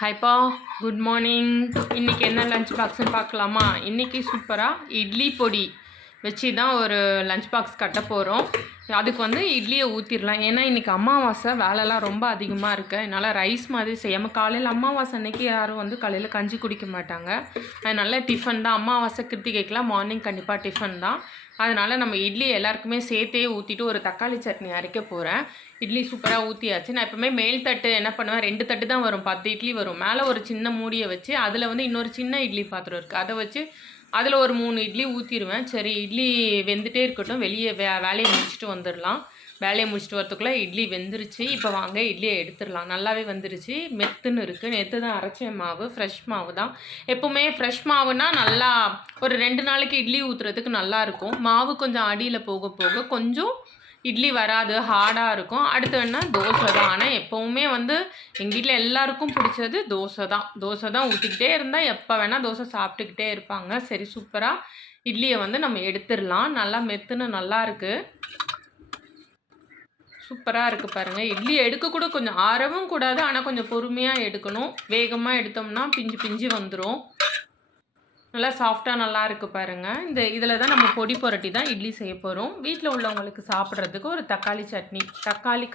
ஹாய்ப்பா, good morning. இன்றைக்கி என்ன lunch பாக்ஸ்ன்னு பார்க்கலாமா? இன்றைக்கி சூப்பராக இட்லி பொடி வச்சு தான் ஒரு லஞ்ச் பாக்ஸ் கட்ட போகிறோம். அதுக்கு வந்து இட்லியை ஊற்றிடலாம். ஏன்னா இன்றைக்கி அமாவாசை, வேலைலாம் ரொம்ப அதிகமாக இருக்குது. அதனால் ரைஸ் மாதிரி செய்யாமல், காலையில் அமாவாசை அன்றைக்கி யாரும் வந்து காலையில் கஞ்சி குடிக்க மாட்டாங்க. அதனால் டிஃபன் தான். அமாவாசை கிருத்திகைக்கெலாம் மார்னிங் கண்டிப்பாக டிஃபன் தான். அதனால் நம்ம இட்லி எல்லாருக்குமே சேர்த்தே ஊற்றிட்டு ஒரு தக்காளி சட்னி அரைக்க போகிறேன். இட்லி சூப்பராக ஊற்றியாச்சு. நான் எப்போவுமே மேல் தட்டு என்ன பண்ணுவேன், 2 தட்டு தான் வரும், 10 இட்லி வரும். மேலே ஒரு சின்ன மூடியை வச்சு அதில் வந்து இன்னொரு சின்ன இட்லி பாத்திரம் இருக்குது, அதை வச்சு அதில் ஒரு 3 இட்லி ஊற்றிடுவேன். சரி, இட்லி வெந்துகிட்டே இருக்கட்டும், வெளியே வேலையை முடிச்சுட்டு வந்துடலாம். வேலையை முடிச்சுட்டு வரத்துக்குள்ளே இட்லி வெந்துருச்சு. இப்போ வாங்க இட்லியை எடுத்துடலாம். நல்லாவே வந்துருச்சு, மெத்துன்னு இருக்குது. நேற்று தான் அரைச்ச மாவு, ஃப்ரெஷ் மாவு தான். எப்போவுமே ஃப்ரெஷ் மாவுனா நல்லா ஒரு 2 நாளைக்கு இட்லி ஊற்றுறதுக்கு நல்லாயிருக்கும். மாவு கொஞ்சம் அடியில் போக போக கொஞ்சம் இட்லி வராது, ஹார்டாக இருக்கும். அடுத்து வேணா தோசை தான். ஆனால் எப்போவுமே வந்து எங்கள் வீட்டில் எல்லாருக்கும் பிடிச்சது தோசை தான் ஊற்றிக்கிட்டே இருந்தால் எப்போ வேணால் தோசை சாப்பிட்டுக்கிட்டே இருப்பாங்க. சரி, சூப்பராக இட்லியை வந்து நம்ம எடுத்துடலாம். நல்லா மெத்துன்னு நல்லா இருக்குது, சூப்பராக இருக்குது பாருங்கள். இட்லி எடுக்கக்கூட கொஞ்சம் ஆறவும் கூடாது, ஆனால் கொஞ்சம் பொறுமையாக எடுக்கணும். வேகமாக எடுத்தோம்னா பிஞ்சு பிஞ்சு வந்துடும். நல்லா சாஃப்டாக நல்லா இருக்குது பாருங்கள். இதில் தான் நம்ம பொடி புரட்டி தான் இட்லி செய்ய போகிறோம். வீட்டில் உள்ளவங்களுக்கு சாப்பிட்றதுக்கு ஒரு தக்காளி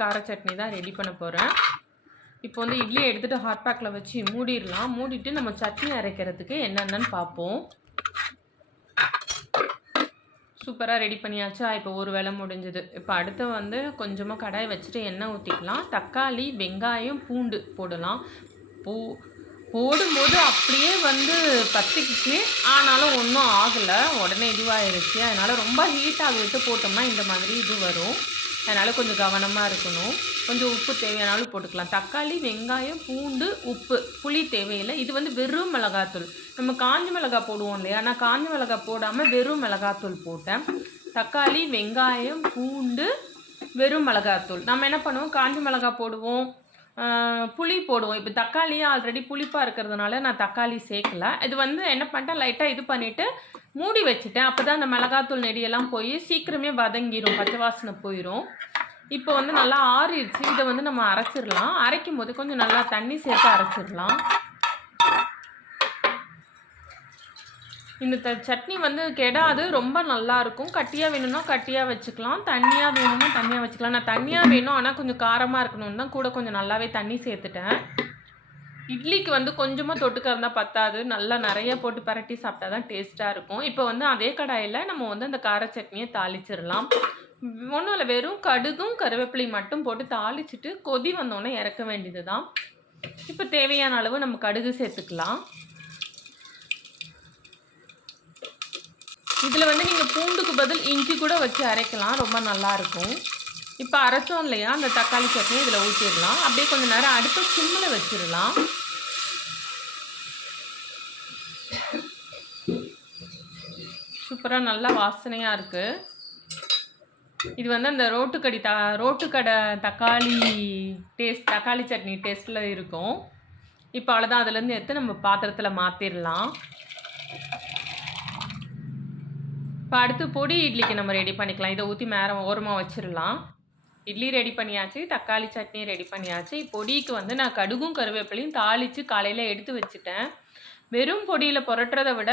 கார சட்னி தான் ரெடி பண்ண போகிறேன். இப்போ வந்து இட்லியை எடுத்துகிட்டு ஹாட் பேக்கில் வச்சு மூடிடலாம். மூடிட்டு நம்ம சட்னி அரைக்கிறதுக்கு என்னென்னு பார்ப்போம். சூப்பராக ரெடி பண்ணியாச்சா? இப்போ ஒரு வேலை முடிஞ்சுது. இப்போ அடுத்து வந்து கொஞ்சமாக கடாய் வச்சுட்டு எண்ணெய் ஊற்றிக்கலாம். தக்காளி, வெங்காயம், பூண்டு போடலாம். போடும்போது அப்படியே வந்து பற்றிக்கிச்சு, ஆனாலும் ஒன்றும் ஆகலை, உடனே இதுவாகிருச்சு. அதனால் ரொம்ப ஹீட்டாக விட்டு போட்டோம்னா இந்த மாதிரி இது வரும். அதனால் கொஞ்சம் கவனமாக இருக்கணும். கொஞ்சம் உப்பு தேவையானாலும் போட்டுக்கலாம். தக்காளி, வெங்காயம், பூண்டு, உப்பு, புளி தேவையில்லை. இது வந்து வெறும் மிளகாத்தூள். நம்ம காஞ்ச மிளகாய் போடுவோம் இல்லையா, நான் காஞ்ச மிளகாய் போடாமல் வெறும் மிளகாத்தூள் போட்டேன். தக்காளி, வெங்காயம், பூண்டு, வெறும் மிளகாத்தூள். நம்ம என்ன பண்ணுவோம், காஞ்ச மிளகாய் போடுவோம், புளி போடுவோம். இப்போ தக்காளியே ஆல்ரெடி புளிப்பாக இருக்கிறதுனால நான் தக்காளி சேர்க்கல. இது வந்து என்ன பண்ணிட்டேன், லைட்டாக இது பண்ணிவிட்டு மூடி வச்சுட்டேன். அப்போ தான் அந்த மிளகாத்தூள் நெடியெல்லாம் போய் சீக்கிரமே வதங்கிடும், பச்சை வாசனை போயிடும். இப்போ வந்து நல்லா ஆறிடுச்சு. இதை வந்து நம்ம அரைச்சிடலாம். அரைக்கும் போது கொஞ்சம் நல்லா தண்ணி சேர்த்து அரைச்சிடலாம். இந்த சட்னி வந்து கெடாது, ரொம்ப நல்லாயிருக்கும். கட்டியாக வேணும்னா கட்டியாக வச்சுக்கலாம், தண்ணியாக வேணும்னா தண்ணியாக வச்சுக்கலாம். நான் தண்ணியாக வேணும், ஆனால் கொஞ்சம் காரமாக இருக்கணும்னு தான் கூட கொஞ்சம் நல்லாவே தண்ணி சேர்த்துட்டேன். இட்லிக்கு வந்து கொஞ்சமாக தொட்டுக்க இருந்தால் பத்தாது, நல்லா நிறைய போட்டு பரட்டி சாப்பிட்டா தான் டேஸ்ட்டாக இருக்கும். இப்போ வந்து அதே கடாயில் நம்ம வந்து அந்த கார சட்னியை தாளிச்சிடலாம். ஒன்றும் இல்லை, வெறும் கடுகும் கருவேப்பிலையும் மட்டும் போட்டு தாளிச்சிட்டு கொதி வந்தோடனே இறக்க வேண்டியது தான். இப்போ தேவையான அளவு நம்ம கடுகு சேர்த்துக்கலாம். இதில் வந்து நீங்கள் பூண்டுக்கு பதில் இஞ்சி கூட வச்சு அரைக்கலாம், ரொம்ப நல்லாயிருக்கும். இப்போ அரைச்சோம் இல்லையா, அந்த தக்காளி சட்னி இதில் ஊற்றிடலாம். அப்படியே கொஞ்சம் நேரம் அடுப்பை சிம்மில் வச்சிடலாம். சூப்பராக நல்லா வாசனையாக இருக்குது. இது வந்து அந்த ரோட்டுக்கடை தக்காளி சட்னி டேஸ்ட்டில் இருக்கும். இப்போ அவ்வளோதான், அதுலேருந்து எடுத்து நம்ம பாத்திரத்தில் மாற்றிடலாம். இப்போ அடுத்து பொடி இட்லிக்கு நம்ம ரெடி பண்ணிக்கலாம். இதை ஊற்றி ஓரமாக வச்சிடலாம். இட்லி ரெடி பண்ணியாச்சு, தக்காளி சட்னி ரெடி பண்ணியாச்சு. பொடிக்கு வந்து நான் கடுகும் கருவேப்பிலையும் தாளித்து காலையில் எடுத்து வச்சுட்டேன். வெறும் பொடியில் புரட்டுறதை விட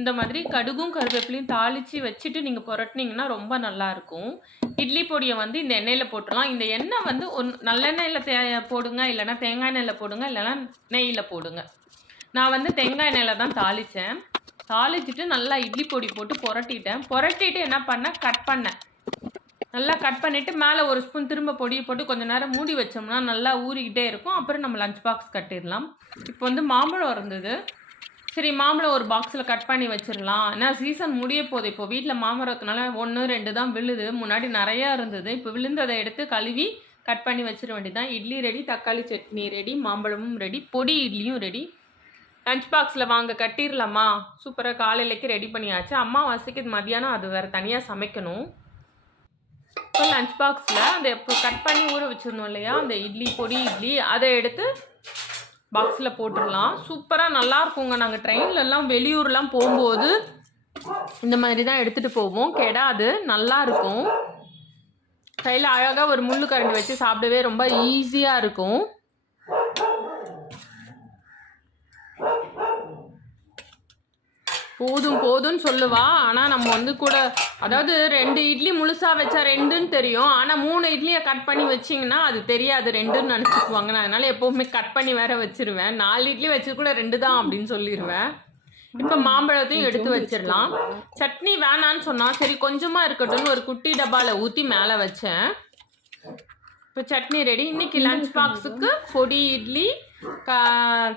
இந்த மாதிரி கடுகும் கருவேப்பிலையும் தாளித்து வச்சுட்டு நீங்கள் புரட்டினீங்கன்னா ரொம்ப நல்லாயிருக்கும். இட்லி பொடியை வந்து இந்த எண்ணெயில் போட்டுடலாம். இந்த எண்ணெய் வந்து நல்லெண்ணெயில் போடுங்க, இல்லைனா தேங்காய் எண்ணெயில் போடுங்க, இல்லைனா நெய்யில் போடுங்க. நான் வந்து தேங்காய் எண்ணெயில் தான் தாளித்தேன். தாளிச்சிட்டு நல்லா இட்லி பொடி போட்டு புரட்டிட்டு என்ன பண்ணேன், நல்லா கட் பண்ணிவிட்டு மேலே ஒரு ஸ்பூன் திரும்ப பொடியை போட்டு கொஞ்சம் நேரம் மூடி வச்சோம்னா நல்லா ஊறிக்கிட்டே இருக்கும். அப்புறம் நம்ம லஞ்ச் பாக்ஸ் கட்டிடலாம். இப்போ வந்து மாம்பழம் இருந்தது, சரி மாம்பழம் ஒரு பாக்ஸில் கட் பண்ணி வச்சிடலாம். ஏன்னா சீசன் முடிய போகுது. இப்போ வீட்டில் மாமரத்தினால 1, 2 தான் விழுது. முன்னாடி நிறையா இருந்தது. இப்போ விழுந்ததை எடுத்து கழுவி கட் பண்ணி வச்சிட வேண்டியதான். இட்லி ரெடி, தக்காளி சட்னி ரெடி, மாம்பழமும் ரெடி, பொடி இட்லியும் ரெடி. லஞ்ச் பாக்ஸில் வாங்க கட்டிடலாமா? சூப்பராக காலையிலேக்கு ரெடி பண்ணியாச்சு. அம்மாவாசைக்கு இது மதியானம் அது வேறு தனியாக சமைக்கணும். இப்போ லஞ்ச் பாக்ஸில் அந்த கட் பண்ணி ஊற வச்சுருந்தோம் இல்லையா, அந்த பொடி இட்லி அதை எடுத்து பாக்ஸில் போட்டுடலாம். சூப்பராக நல்லாயிருக்குங்க. நாங்கள் ட்ரெயின்லலாம் வெளியூர்லாம் போகும்போது இந்த மாதிரி தான் எடுத்துகிட்டு போவோம், கெடாது, நல்லாயிருக்கும். கையில் அழகாக ஒரு முள்ளு கரண்டி வச்சு சாப்பிடவே ரொம்ப ஈஸியாக இருக்கும். போதும் போதும்னு சொல்லுவா. ஆனால் நம்ம வந்து கூட அதாவது 2 இட்லி முழுசாக வச்சா 2ன்னு தெரியும். ஆனால் 3 இட்லியை கட் பண்ணி வச்சிங்கன்னா அது தெரியாது 2ன்னு நினச்சிக்குவாங்க. நான் அதனால் எப்போவுமே கட் பண்ணி வேற வச்சிருவேன். 4 இட்லி வச்சு கூட 2 தான் அப்படின்னு சொல்லிடுவேன். இப்போ மாம்பழத்தையும் எடுத்து வச்சிடலாம். சட்னி வேணான்னு சொன்னால் சரி கொஞ்சமாக இருக்கட்டும்னு ஒரு குட்டி டப்பாவில் ஊற்றி மேலே வச்சேன். இப்போ சட்னி ரெடி. இன்றைக்கி லஞ்ச் பாக்ஸுக்கு பொடி இட்லி,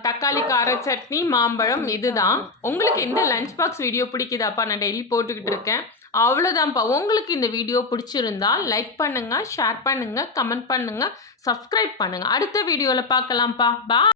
தக்காளி கார சட்னி, மாம்பழம் இதுதான். உங்களுக்கு இந்த லஞ்ச் பாக்ஸ் வீடியோ பிடிக்குதாப்பா? நான் டெய்லி போட்டுக்கிட்டு இருக்கேன். அவ்வளோதான்ப்பா. உங்களுக்கு இந்த வீடியோ பிடிச்சிருந்தா லைக் பண்ணுங்கள், ஷேர் பண்ணுங்கள், கமெண்ட் பண்ணுங்கள், சப்ஸ்கிரைப் பண்ணுங்கள். அடுத்த வீடியோவில் பார்க்கலாம்ப்பா. பாய்.